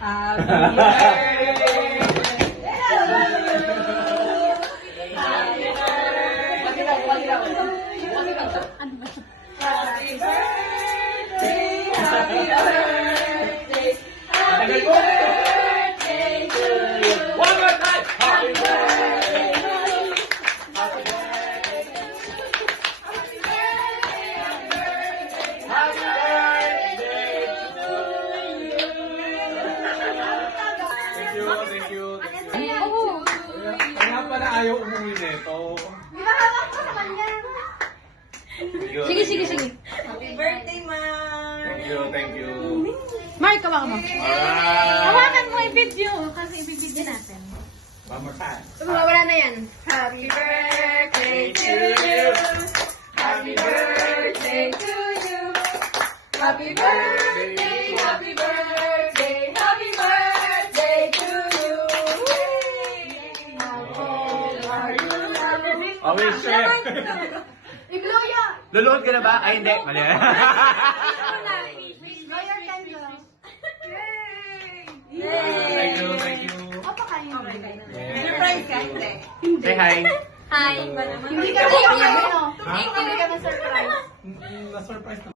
Happy birthday. Happy birthday, happy birthday, happy birthday to you. One more time! Happy birthday, happy birthday, happy birthday to you. Thank you, thank you. Oh, Kaya pala ayaw umuwi nito. di ba hawak ko naman yan? Sige. Happy birthday, Ma! Thank you, thank you. Mark, hawakan mo. Alright! Hawakan mo i-video kasi i-video natin. One more time. Wala na yan. Happy birthday to you. Happy birthday to you. Happy birthday, happy birthday, happy birthday to you. How old are you now? Oh, wait, sir. I-blow ya. Luluhod ka na ba? Ay, hindi. Mali. Blow your candle. Yay! Thank you, thank you. Apa kayo? Surprise ka? Hindi. Say hi. Hi. Hindi ka na surprise. Na-surprise na.